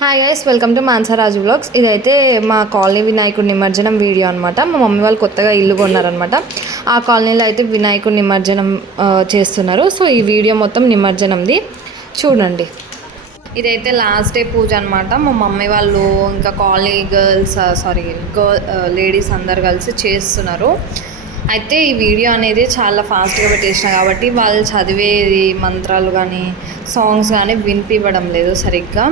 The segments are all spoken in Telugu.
Hi guys, welcome to Mansaraju vlogs. ఇదైతే మా కాలనీ వినాయకుడి నిమజ్జనం వీడియో అనమాట. మా మమ్మీ వాళ్ళు కొత్తగా ఇల్లు కొన్నారనమాట. ఆ కాలనీలో అయితే వినాయకుడి నిమజ్జనం చేస్తున్నారు. సో ఈ వీడియో మొత్తం నిమజ్జనంది చూడండి. ఇదైతే లాస్ట్ డే పూజ అనమాట. మా మమ్మీ వాళ్ళు ఇంకా కాలనీ లేడీస్ అందరు కలిసి చేస్తున్నారు. అయితే ఈ వీడియో అనేది చాలా ఫాస్ట్గా పెట్టేసిన కాబట్టి వాళ్ళు చదివేది మంత్రాలు కానీ సాంగ్స్ కానీ వినిపివ్వడం లేదు సరిగ్గా.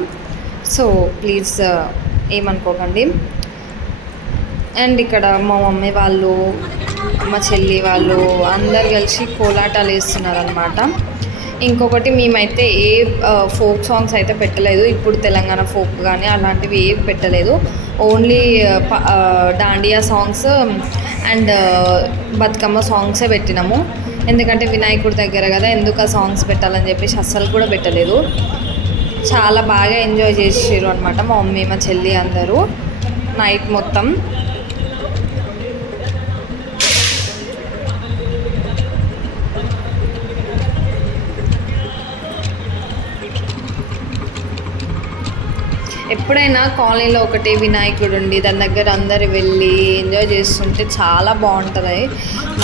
సో ప్లీజ్ ఏమనుకోకండి. అండ్ ఇక్కడ మా మమ్మీ వాళ్ళు, మా చెల్లి వాళ్ళు అందరు కలిసి కోలాటాలు వేస్తున్నారు అనమాట. ఇంకొకటి మేమైతే ఏ ఫోక్ సాంగ్స్ అయితే పెట్టలేదు. ఇప్పుడు తెలంగాణ ఫోక్ కానీ అలాంటివి ఏవి పెట్టలేదు. Only Dandiya songs and Bathukamma సాంగ్సే పెట్టినాము. ఎందుకంటే వినాయకుడి దగ్గర కదా, ఎందుకు ఆ సాంగ్స్ పెట్టాలని చెప్పేసి అస్సలు కూడా పెట్టలేదు. చాలా బాగా ఎంజాయ్ చేసారు అనమాట మా మమ్మీ, మా చెల్లి అందరూ నైట్ మొత్తం. ఎప్పుడైనా కాలనీలో ఒకటే వినాయకుడు ఉండి దాని దగ్గర అందరు వెళ్ళి ఎంజాయ్ చేస్తుంటే చాలా బాగుంటుంది.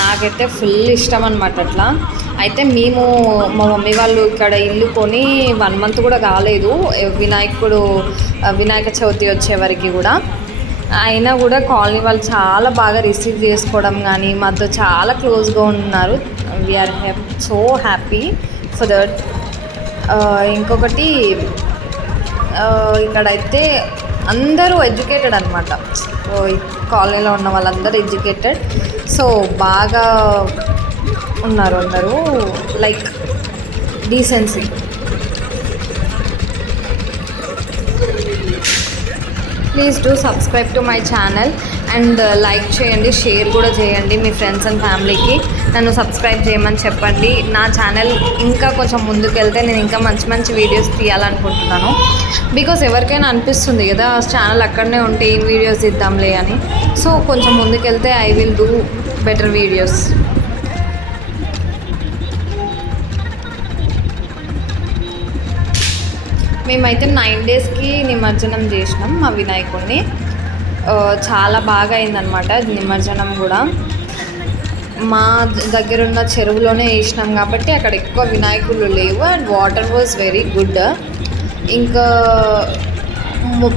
నాకైతే ఫుల్ ఇష్టం అనమాట అట్లా. అయితే మేము మా మమ్మీ వాళ్ళు ఇక్కడ ఇల్లు కొని 1 month కూడా కాలేదు వినాయక చవితి వచ్చే వరకు కూడా. అయినా కూడా కాలనీ వాళ్ళు చాలా బాగా రిసీవ్ చేసుకోవడం కానీ మాతో చాలా క్లోజ్గా ఉన్నారు. We are so happy for that. ఇంకొకటి ఇక్కడైతే అందరూ ఎడ్యుకేటెడ్ అనమాట. కాలనీలో ఉన్న వాళ్ళందరూ ఎడ్యుకేటెడ్. సో బాగా ఉన్నారు అందరూ, like decency. Please do subscribe to my channel and like చేయండి, షేర్ కూడా చేయండి మీ ఫ్రెండ్స్ అండ్ ఫ్యామిలీకి. నన్ను సబ్స్క్రైబ్ చేయమని చెప్పండి. నా ఛానల్ ఇంకా కొంచెం ముందుకెళ్తే నేను ఇంకా మంచి మంచి వీడియోస్ తీయాలనుకుంటున్నాను. బికాస్ ఎవరికైనా అనిపిస్తుంది కదా ఛానల్ అక్కడనే ఉంటే ఏం వీడియోస్ ఇద్దాంలే అని. సో కొంచెం ముందుకెళ్తే I will do better videos. మేమైతే 9 daysకి నిమజ్జనం చేసినాం మా వినాయకుడిని. చాలా బాగా అయిందనమాట నిమజ్జనం కూడా. మా దగ్గరున్న చెరువులోనే వేసినాం కాబట్టి అక్కడ ఎక్కువ వినాయకులు లేవు and water was very good. ఇంకా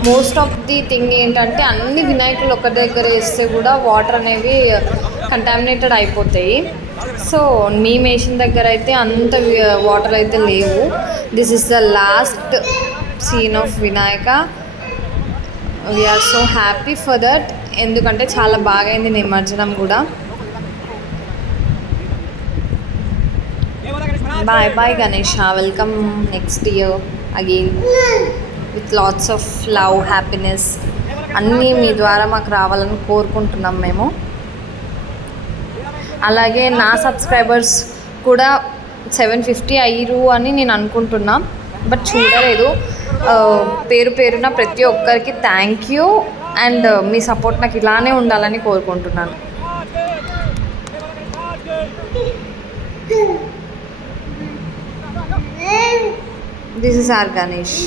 మోస్ట్ ఆఫ్ ది థింగ్ ఏంటంటే అన్ని వినాయకులు ఒక దగ్గర వేస్తే కూడా వాటర్ అనేవి కంటామినేటెడ్ అయిపోతాయి. సో మేము వేసిన దగ్గర అయితే అంత వాటర్ అయితే లేవు. This is the last scene of Vinayaka. We are so happy for that. ఎందుకంటే చాలా బాగా అయింది నిమజ్జనం కూడా. Bye bye Ganesha, welcome next year again with lots of love, happiness అన్నీ మీ ద్వారా మాకు రావాలని కోరుకుంటున్నాం మేము. అలాగే నా సబ్స్క్రైబర్స్ కూడా 750 అయ్యారు అని నేను అనుకుంటున్నా, బట్ చూడలేదు. పేరున ప్రతి ఒక్కరికి థ్యాంక్ యూ. అండ్ మీ సపోర్ట్ నాకు ఇలానే ఉండాలని కోరుకుంటున్నాను. This is R Ganesh.